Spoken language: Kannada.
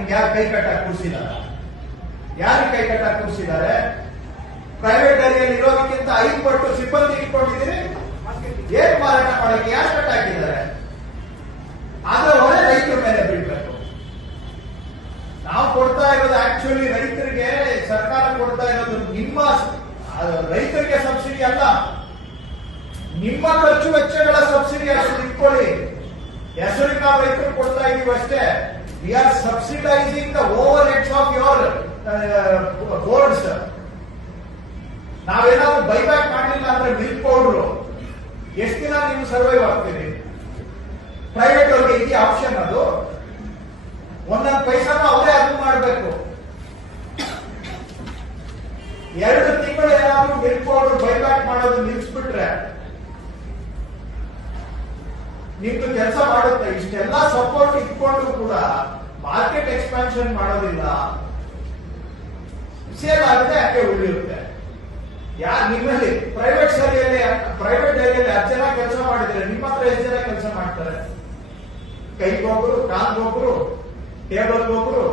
ನಿಮ್ಗೆ ಯಾರು ಕೈ ಕಟ್ಟಾಕ್ ಕೂರಿಸಿದಾರ? ಯಾರು ಕೈ ಕಟ್ಟಾಕ್ ಕೂರಿಸಿದ್ದಾರೆ? ಪ್ರೈವೇಟ್ ಡೈರಿಯಲ್ಲಿ ಇರೋದಕ್ಕಿಂತ 5 ಪಟ್ಟು ಸಿಬ್ಬಂದಿ ಇಟ್ಕೊಂಡಿದ್ದೀರಿ. ಏನ್ ಮಾರಾಟ ಮಾಡಕ್ಕೆ ಯಾರು ಕಟ್ಟಾಕಿದ್ದಾರೆ? ಆದ್ರೆ ಹೊಳೆ ರೈತರ ಮೇಲೆ ಬೀಳ್ಬೇಕು. ನಾವು ಕೊಡ್ತಾ ಇರೋದು ಆಕ್ಚುಲಿ ರೈತರಿಗೆ, ಸರ್ಕಾರ ಕೊಡ್ತಾ ಇರೋದು ನಿಮ್ಮ ರೈತರಿಗೆ ಸಬ್ಸಿಡಿ ಅಲ್ಲ, ನಿಮ್ಮ ಖರ್ಚು ವೆಚ್ಚಗಳ ಸಬ್ಸಿಡಿ ಅಷ್ಟು ಇಟ್ಕೊಳ್ಳಿ. ಹೆಸರಿಗೆ ನಾವು ರೈತರು ಕೊಡ್ತಾ ಇದೀವಿ ಅಷ್ಟೇ. We are subsidising the overheads of your boards. ನಾವೇನಾದ್ರೂ ಬೈಬ್ಯಾಕ್ ಮಾಡಲಿಲ್ಲ ಅಂದ್ರೆ ಮಿಲ್ಕ್ ಪೌಡರ್ ಎಷ್ಟು ದಿನ ನೀವು ಸರ್ವೈವ್ ಆಗ್ತೀರಿ? ಪ್ರೈವೇಟ್ ಅವ್ರಿಗೆ ಇದೆಯಾ ಆಪ್ಷನ್? ಅದು ಒಂದೊಂದು ಪೈಸಾನು ಅವರೇ ಅದು ಮಾಡಬೇಕು. 2 ತಿಂಗಳು ಏನಾದ್ರೂ ಮಿಲ್ಕ್ ಪೌಡರ್ ಬೈಬ್ಯಾಕ್ ಮಾಡೋದು ನಿಲ್ಲಿಸ್ಬಿಟ್ರೆ ನಿಮ್ದು ಕೆಲಸ ಮಾಡುತ್ತೆ. ಇಷ್ಟೆಲ್ಲ ಸಪೋರ್ಟ್ ಇಟ್ಕೊಂಡು ಕೂಡ ಮಾರ್ಕೆಟ್ ಎಕ್ಸ್ಪಾನ್ಷನ್ ಮಾಡೋದಿಲ್ಲ, ಸೇಲ್ ಆಗುತ್ತೆ, ಯಾಕೆ ಉಳಿಯುತ್ತೆ. ನಿಮ್ಮಲ್ಲಿ ಪ್ರೈವೇಟ್ ಡೈರಿಯಲ್ಲಿ 10 ಜನ ಕೆಲಸ ಮಾಡಿದ್ರೆ ನಿಮ್ಮ ಹತ್ರ ಎಷ್ಟು ಜನ ಕೆಲಸ ಮಾಡ್ತಾರೆ? ಕೈಗೊಬ್ರು, ಕಾಲ್ಗೊಬ್ರು, ಟೇಬಲ್ಗೊಬ್ರು,